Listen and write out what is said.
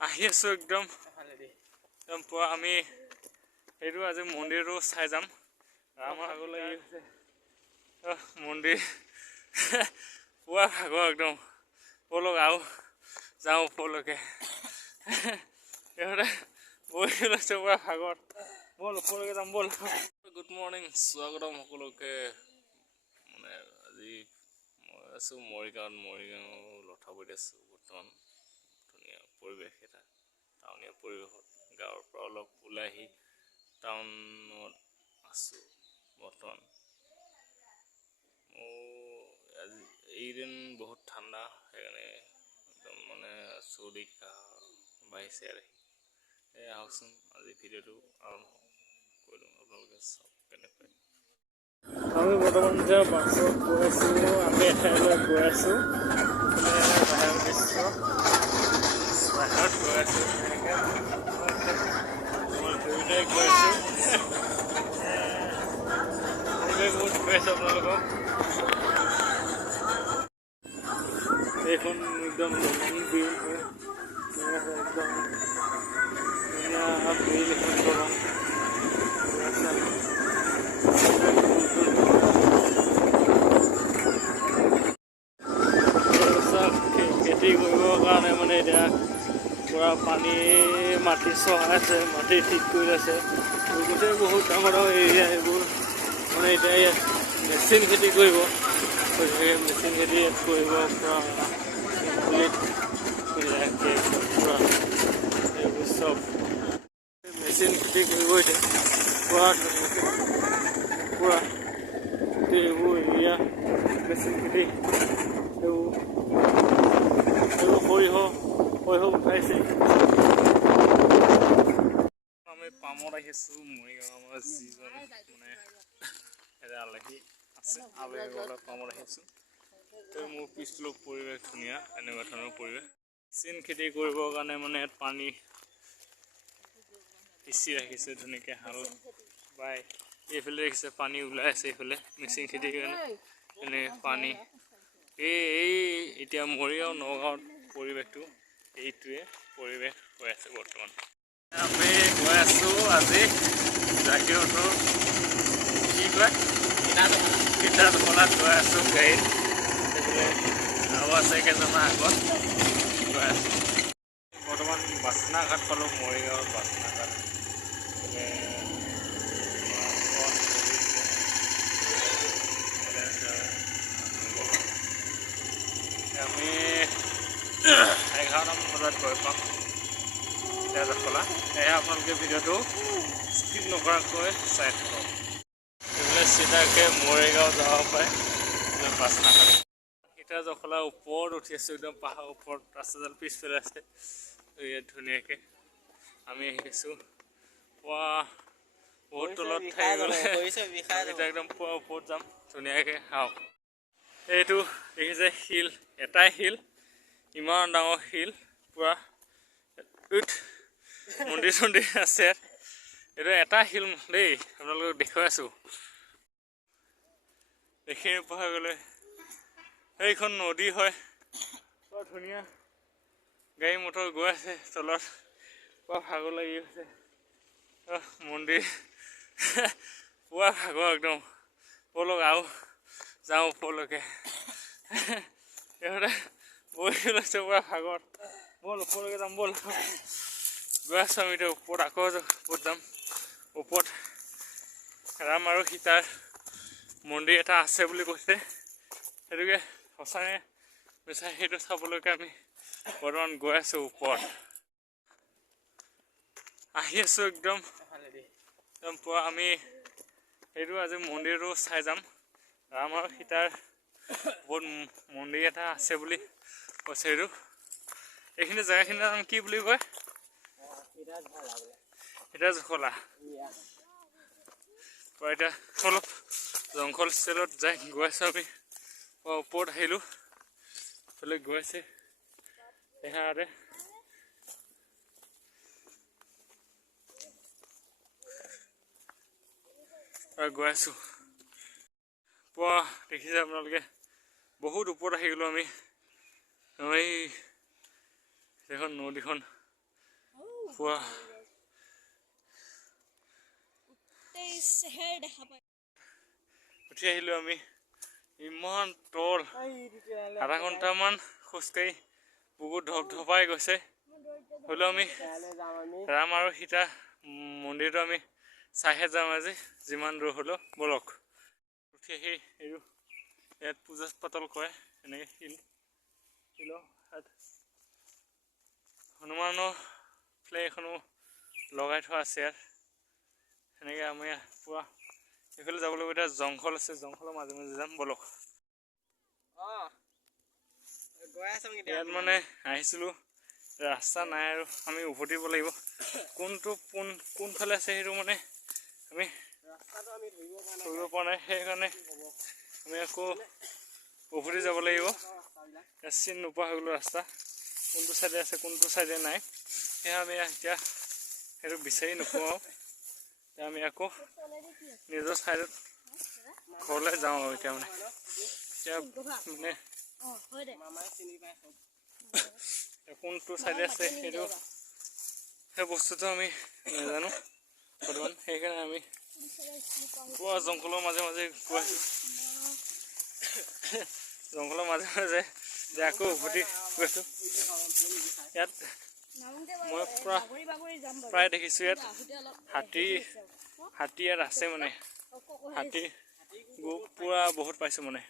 আহি আছোঁ একদম পুৱা আমি এইটো আজি মন্দিৰটো চাই যাম। আমাৰ আগলৈ মন্দিৰ পুৱা ভাগৰ একদম ব'লক আৰু যাওঁ ওপৰলৈকে। সিহঁতে বহি লৈছে পুৰা ভাগৰ, ব'ল ওপৰলৈকে যাম ব'ল। গুড মৰ্ণিং, স্বাগতম সকলোকে। মানে আজি মই আছোঁ মৰিগাঁও লঠাবাৰীত আছোঁ বৰ্তমান। ধুনীয়া পৰিৱেশ এটা, টাউনীয়া পৰিৱেশত গাঁৱৰ পৰা অলপ ওলাই আহি টাউনত আছোঁ বৰ্তমান। আজি এইদিন বহুত ঠাণ্ডা, সেইকাৰণে একদম মানে চৰ্দি কাহ বাঢ়িছে আৰু আহকচোন আজি ভিডিঅ'টো আৰম্ভ কৰি দিওঁ, আপোনালোকে চাওক কেনেকৈ। আমি বৰ্তমান এতিয়া বাছত গৈ আছোঁ, আমি এঠাইলৈ গৈ আছোঁ। বাহিৰৰ দৃশ্য বাহিৰত গৈ আছোঁ, মই দুয়োটাই গৈ আছোঁ। বহুত গৈ আছোঁ আপোনালোকক। এইখন একদম ৰঙীন বিল হয়, একদম ধুনীয়া বিল এখন কৰা খেতি কৰিবৰ কাৰণে মানে এতিয়া পূৰা পানী মাটি চহাই আছে, মাটি ঠিক কৰি আছে। গোটেই বহুত ডাঙৰ ডাঙৰ এৰিয়া এইবোৰ মানে এতিয়া ইয়াত মেচিন খেতি কৰিব, মেচিন খেতি ইয়াত কৰিব পৰা পূৰা এইবোৰ চব মেচিন খেতি কৰিব এতিয়া পূৰা পূৰা এইবোৰ এৰিয়া মেচিন খেতি এইবোৰ সৰিয়হ উঠাইছে। আমি পামত আহিছোঁ, মৰিগাঁও আমাৰ যিজন মানে এটা আলহী আছে, আলহী পামত আহিছোঁ। মোৰ পিছফালৰ পৰিৱেশ ধুনীয়া, এনেকুৱা ধৰণৰ পৰিৱেশ। মেচিন খেতি কৰিবৰ কাৰণে মানে ইয়াত পানী সিঁচি ৰাখিছে ধুনীয়াকৈ, হাল বাই এইফালে দেখিছে পানী ওলাই আছে, এইফালে মেচিন খেতিৰ কাৰণে এনে পানী। এই এতিয়া মৰিগাঁও নগাঁৱত পৰিৱেশটো এইটোৱে পৰিৱেশ হৈ আছে বৰ্তমান। আমি গৈ আছোঁ আজি জাগিৰোডৰ কি কয় ইটাজখলাত গৈ আছোঁ গাড়ীত। আৰু আছে কেইজনমান আগত গৈ আছোঁ। বৰ্তমান বাচনাঘাট পালোঁ, মৰিগাঁৱৰ বাচনাঘাট। আমি 11টামান বজাত গৈ পাম ইটাজখলা। সেয়ে আপোনালোকে ভিডিঅ'টো স্কিপ নকৰাকৈ চাই থাকক। এইফালে চিধাকৈ মৰিগাঁও যাব পাৰে, বাচনাঘাট। ইটাজখলাৰ ওপৰত উঠি আছোঁ, একদম পাহাৰৰ ওপৰত, ৰাস্তাডাল পিছফালে আছে। ইয়াত ধুনীয়াকৈ আমি আহিছোঁ। পুৱা বহুত তলত থাকি গ'লে এতিয়া একদম পুৱা ওপৰত যাম ধুনীয়াকৈ। আহক, এইটো দেখিছে শিল, এটাই শিল, ইমান ডাঙৰ শিল, পুৰা মন্দিৰ চন্দিৰ আছে। এইটো এটা শিল দেই, আপোনালোকক দেখুৱাই আছোঁ। দেখি নোপোৱা গ'লে এইখন নদী হয়, বৰ ধুনীয়া। গাড়ী মটৰ গৈ আছে তলত, পুৰা ভাগৰ লাগি আছে। মন্দিৰ পুৰা ভাগৰ একদম, ব'লক আৰু যাওঁ ওপৰলৈকে। সিহঁতে বহি লৈছে পুৰা ভাগৰ, ব'ল ওপৰলৈকে যাম ব'ল। গৈ আছোঁ আমি এতিয়া ওপৰত, আকৌ ওপৰত যাম। ওপৰত ৰাম আৰু সীতাৰ মন্দিৰ এটা আছে বুলি কৈছে, সেইটোকে সঁচাকৈ মিছাই সেইটো চাবলৈকে আমি বৰ্তমান গৈ আছোঁ ওপৰত। আহি আছোঁ একদম পুৱা আমি এইটো আজি মন্দিৰটো চাই যাম। ৰাম আৰু সীতাৰ বহুত মন্দিৰ এটা আছে বুলি কৈছে। এইটো এইখিনি জেগাখিনিৰ নাম কি বুলি কয়? ইটাজখলা। এতিয়া অলপ জংঘল ষ্টাইলত যাই গৈ আছোঁ আমি, ওপৰত আহিলোঁ। এইফালে গৈ আছে এহাতে গৈ আছোঁ। পুৱা দেখিছে আপোনালোকে বহুত ওপৰত আহি গ'লোঁ আমি। এই সেইখন নদীখন পুৱা উঠি আহিলোঁ আমি ইমান তল আধা ঘণ্টামান খোজকাঢ়ি বহুত ধপধপাই গৈছে হ'লেও আমি ৰাম আৰু সীতা মন্দিৰটো আমি চাইহে যাম আজি যিমান দূৰ হ'লেও বলক উঠি আহি এইটো ইয়াত পূজা পাতল কৰে এনেকৈ শিলৰ হনুমানৰ ফ্লেগ এখনো লগাই থোৱা আছে ইয়াত সেনেকৈ আমি পুৰা এইফালে যাব লাগিব এতিয়া জংঘল আছে জংঘলৰ মাজে মাজে যাম বলক ইয়াত মানে আহিছিলোঁ ৰাস্তা নাই আৰু আমি উভতিব লাগিব কোনফালে আছে সেইটো মানে আমি ধৰিব পৰা নাই সেইকাৰণে আমি আকৌ উভতি যাব লাগিব চিন নোপোৱা হৈ গ'লো ৰাস্তা কোনটো চাইডে আছে কোনটো চাইডে নাই সেয়া আমি এতিয়া সেইটো বিচাৰি নোপোৱাওঁ আমি আকৌ নিজৰ চাইডত ঘৰলৈ যাওঁ আৰু এতিয়া মানে কোনটো চাইডে আছে সেইটো সেই বস্তুটো আমি নাজানো বৰ্তমান সেইকাৰণে আমি পুৰা জংঘলৰ মাজে মাজে গৈ আছোঁ জংঘলৰ মাজে মাজে যে আকৌ উভতি গৈছোঁ ইয়াত মই প্ৰায় দেখিছোঁ ইয়াত হাতী ইয়াত আছে মানে হাতী পুৰা বহুত পাইছোঁ মানে